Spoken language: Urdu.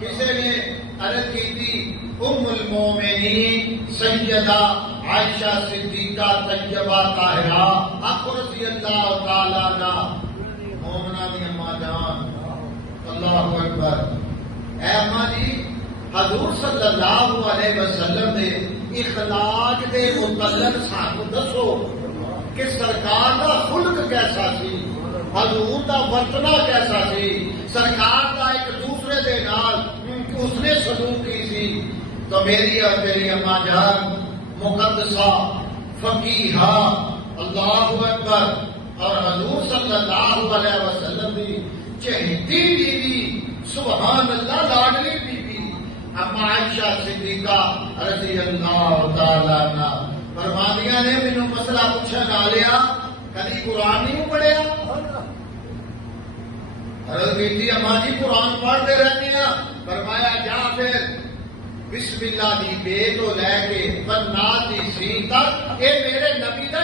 کسی نے عرض کی تھی ام المومنین سیدہ عائشہ صدیقہ طیبہ طاہرہ حق رضی اللہ تعالیٰ عنہ مومنہ دی اماں جان اللہ اکبر. اے اماں جی حضور صلی اللہ علیہ وسلم نے اخلاق دے متعلق سانو دسو کہ سرکار دا خلق کیسا سی, حضور دا ورتنا کیسا سی, سرکار دا ایک دوسرے دے نال اس نے سلوک کی سی. تو میری اور میری اماں جان مقدسہ فقیہہ اللہ اکبر اور حضور صلی اللہ علیہ وسلم دی چہیتی بیوی سبحان اللہ لاڈلی بیوی اما عائشہ صدیقہ رضی اللہ تعالیٰ عنہ فرماندیاں نے مینوں مسئلہ پوچھن آ لیا کدی قرآن نہیں پڑھیا؟ عرض کی اما جی قرآن پڑھتے رہتے ہیں. فرمایا جا پھر بسم اللہ دی بے تو لے کے بنات دی سی تک یہ میرے نبی دا